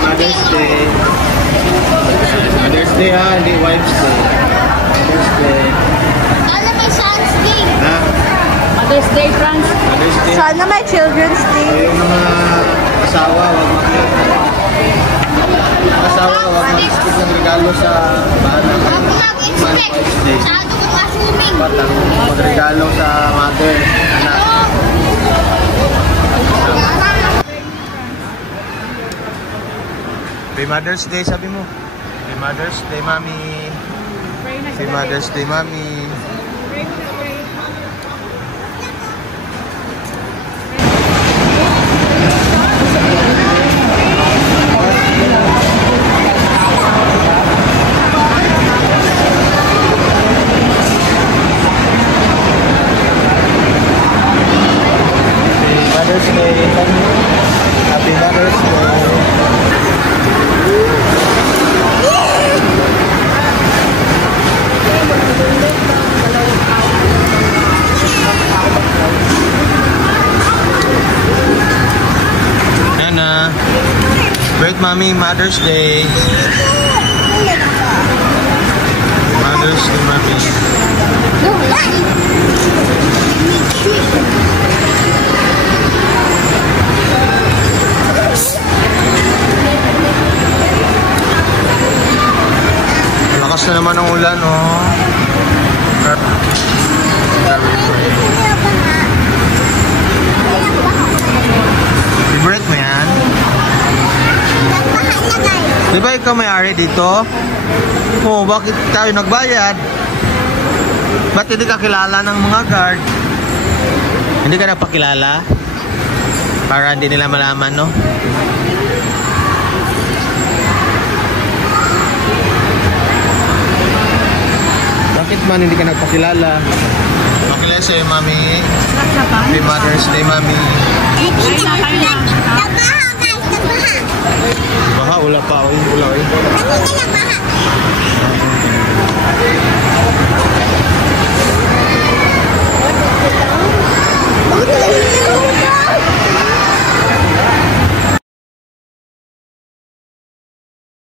Mother's Day. Mother's Day ha, hindi Wife's Day. Mother's Day. Sana may Son's Day. Ha? Mother's Day, Franz. Mother's Day. Sana may Children's Day. So, yung mga asawa, wag asawa, wag mag-skip ng regalo sa bana. Wife's Day. Masyado kong assuming. Batang magregalo sa mother, anak. Happy Mother's Day, sabi mo. Happy Mother's Day, Mami. Happy Mother's Day, Mami. Mother's Day. Happy Mother's Day. Nana. Great Mommy, Mother's Day. Mother's Day, Mommy. Lakas na naman ang ulan, oh. Favorite mo yan? Di ba ikaw may-ari dito? Oh, bakit tayo nagbayad? Ba't hindi ka kilala ng mga guard? Hindi ka nagpakilala? Para hindi nila malaman, no? Bakit man hindi ka nagpakilala? Pakilala sa'yo, Mami. Happy Mother's Day, Mami. Baha, wala pa. Wala.